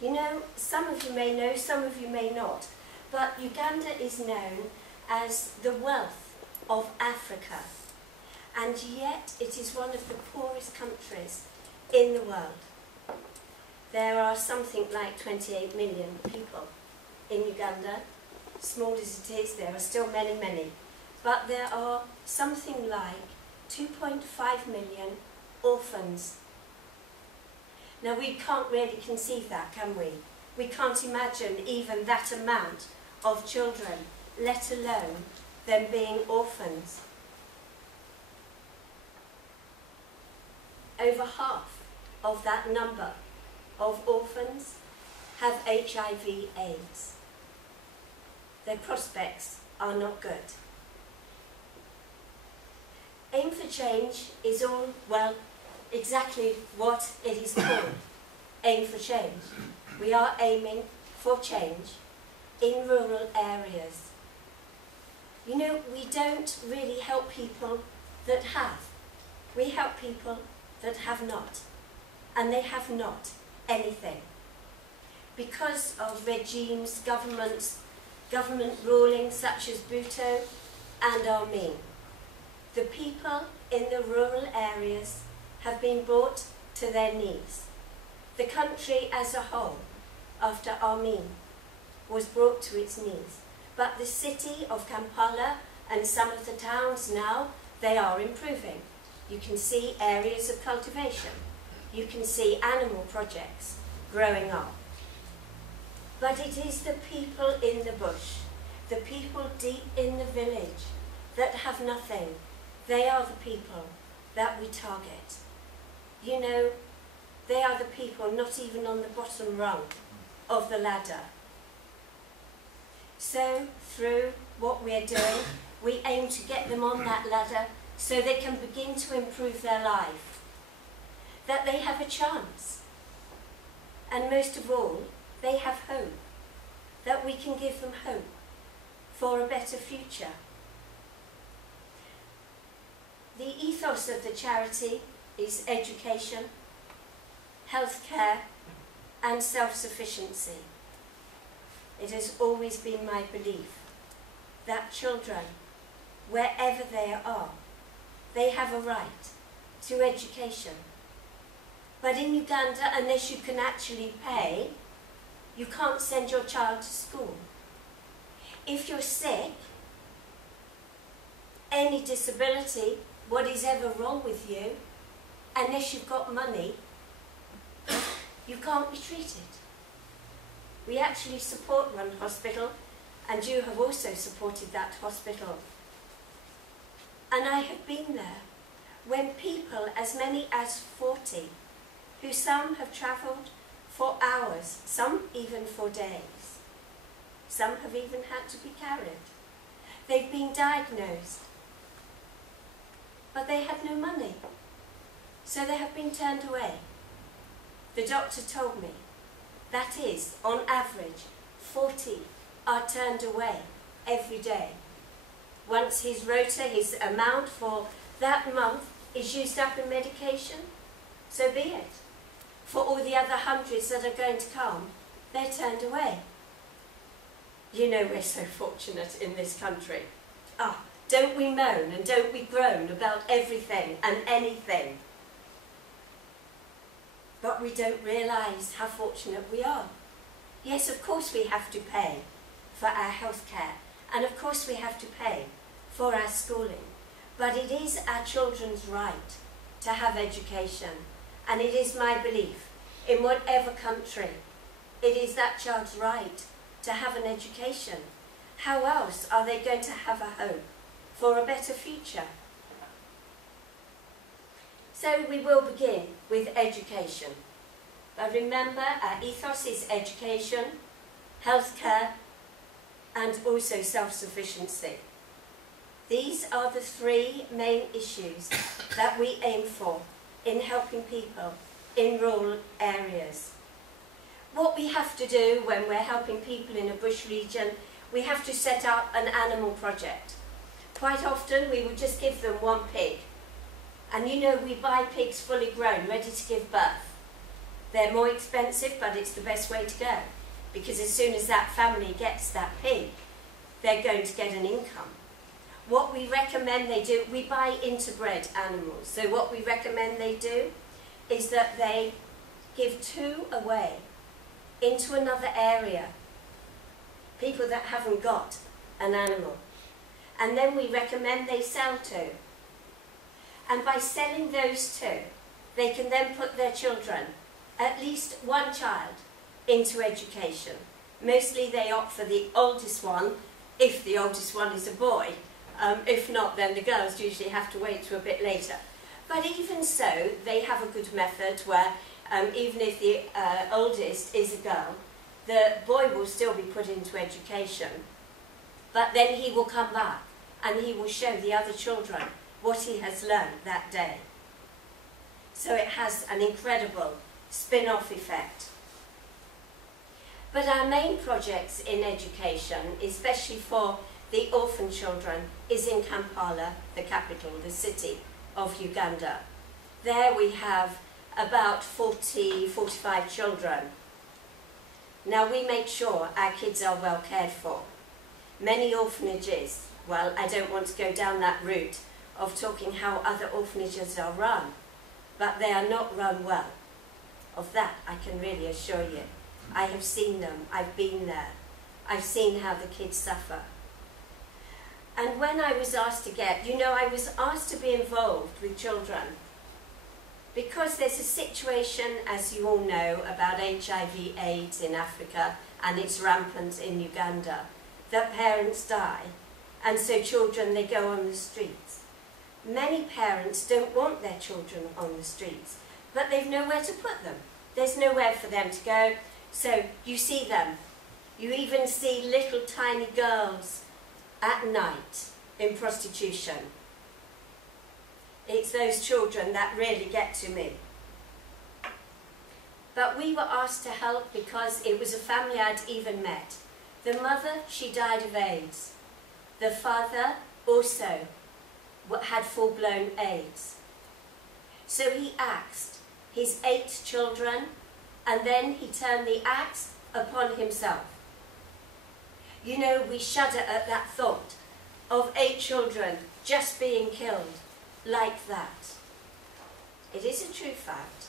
You know, some of you may know, some of you may not, but Uganda is known as the wealth of Africa, and yet it is one of the poorest countries in the world. There are something like 28 million people in Uganda. Small as it is, there are still many, many. But there are something like 2.5 million orphans. Now, we can't really conceive that, can we? We can't imagine even that amount of children, let alone them being orphans. Over half of that number of orphans have HIV/AIDS. Their prospects are not good. Aim for Change is all, well, exactly what it is called, Aim for Change. We are aiming for change in rural areas. You know, we don't really help people that have. We help people that have not, and they have not anything. Because of regimes, government rulings such as Bhutto and Amin, the people in the rural areas have been brought to their knees. The country as a whole, after Amin, was brought to its knees. But the city of Kampala and some of the towns now, they are improving. You can see areas of cultivation. You can see animal projects growing up. But it is the people in the bush, the people deep in the village that have nothing. They are the people that we target. You know, they are the people not even on the bottom rung of the ladder. So, through what we are doing, we aim to get them on that ladder so they can begin to improve their life, that they have a chance. And most of all, they have hope, that we can give them hope for a better future. The ethos of the charity is education, healthcare, and self-sufficiency. It has always been my belief that children, wherever they are, they have a right to education. But in Uganda, unless you can actually pay, you can't send your child to school. If you're sick, any disability, what is ever wrong with you, unless you've got money, you can't be treated. We actually support one hospital, and you have also supported that hospital. And I have been there when people, as many as 40, who some have travelled for hours, some even for days, some have even had to be carried. They've been diagnosed, but they had no money, so they have been turned away. The doctor told me that is, on average, 40 are turned away every day. Once his rota, his amount for that month is used up in medication, so be it. For all the other hundreds that are going to come, they're turned away. You know, we're so fortunate in this country. Don't we moan and don't we groan about everything and anything? But we don't realise how fortunate we are. Yes, of course we have to pay for our health care, and of course we have to pay for our schooling. But it is our children's right to have education, and it is my belief, in whatever country, it is that child's right to have an education. How else are they going to have a hope for a better future? So we will begin with education. But remember, our ethos is education, healthcare, and also self-sufficiency. These are the three main issues that we aim for in helping people in rural areas. What we have to do when we're helping people in a bush region, we have to set up an animal project. Quite often we would just give them one pig. And you know, we buy pigs fully grown, ready to give birth. They're more expensive, but it's the best way to go, because as soon as that family gets that pig, they're going to get an income. What we recommend they do, we buy interbred animals, so what we recommend they do is that they give 2 away into another area, people that haven't got an animal. And then we recommend they sell 2. And by selling those 2, they can then put their children, at least one child, into education. Mostly they opt for the oldest one, if the oldest one is a boy. If not, then the girls usually have to wait to a bit later. But even so, they have a good method where even if the oldest is a girl, the boy will still be put into education, but then he will come back and he will show the other children what he has learned that day. So it has an incredible spin-off effect. But our main projects in education, especially for the orphan children, is in Kampala, the capital, the city of Uganda. There we have about 45 children. Now we make sure our kids are well cared for. Many orphanages, well, I don't want to go down that route of talking how other orphanages are run, but they are not run well. Of that I can really assure you. I have seen them, I've been there, I've seen how the kids suffer. And when I was asked to get, I was asked to be involved with children because there's a situation, as you all know, about HIV/AIDS in Africa, and it's rampant in Uganda, that parents die, and so children, they go on the streets. Many parents don't want their children on the streets, but they've nowhere to put them. There's nowhere for them to go, so you see them. You even see little tiny girls at night in prostitution. It's those children that really get to me. But we were asked to help because it was a family I'd even met. The mother, she died of AIDS. The father also had full-blown AIDS. So he axed his 8 children, and then he turned the axe upon himself. We shudder at that thought of 8 children just being killed like that. It is a true fact.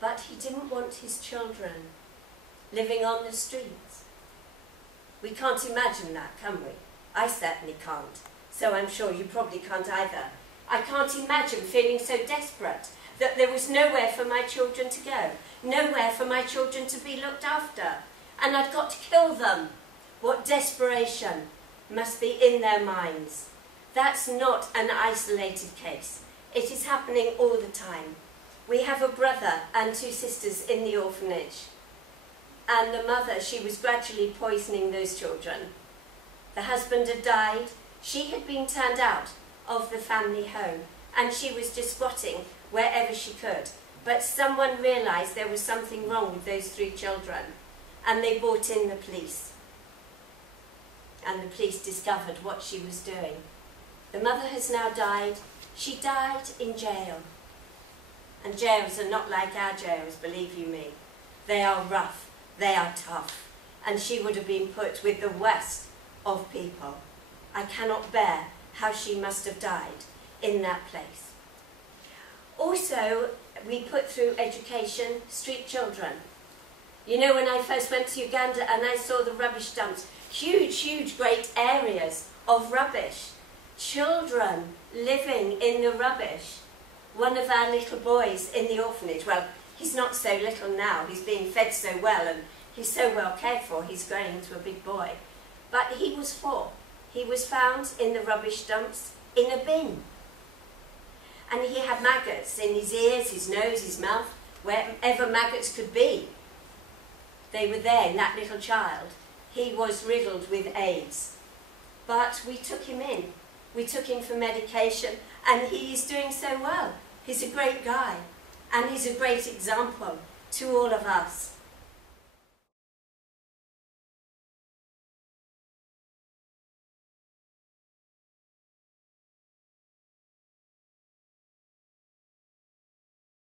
But he didn't want his children living on the streets. We can't imagine that, can we? I certainly can't. So I'm sure you probably can't either. I can't imagine feeling so desperate that there was nowhere for my children to go, nowhere for my children to be looked after, and I'd got to kill them. What desperation must be in their minds. That's not an isolated case. It is happening all the time. We have a brother and 2 sisters in the orphanage, and the mother, she was gradually poisoning those children. The husband had died. She had been turned out of the family home, and she was just squatting wherever she could. But someone realised there was something wrong with those 3 children, and they brought in the police. And the police discovered what she was doing. The mother has now died. She died in jail. And jails are not like our jails, believe you me. They are rough, they are tough, and she would have been put with the worst of people. I cannot bear how she must have died in that place. Also, we put through education street children. When I first went to Uganda and I saw the rubbish dumps, huge, great areas of rubbish. Children living in the rubbish. One of our little boys in the orphanage, well, he's not so little now, he's being fed so well and he's so well cared for, he's growing into a big boy. But he was 4. He was found in the rubbish dumps in a bin. And he had maggots in his ears, his nose, his mouth, wherever maggots could be. They were there in that little child. He was riddled with AIDS. But we took him in. We took him for medication, and he's doing so well. He's a great guy, and he's a great example to all of us.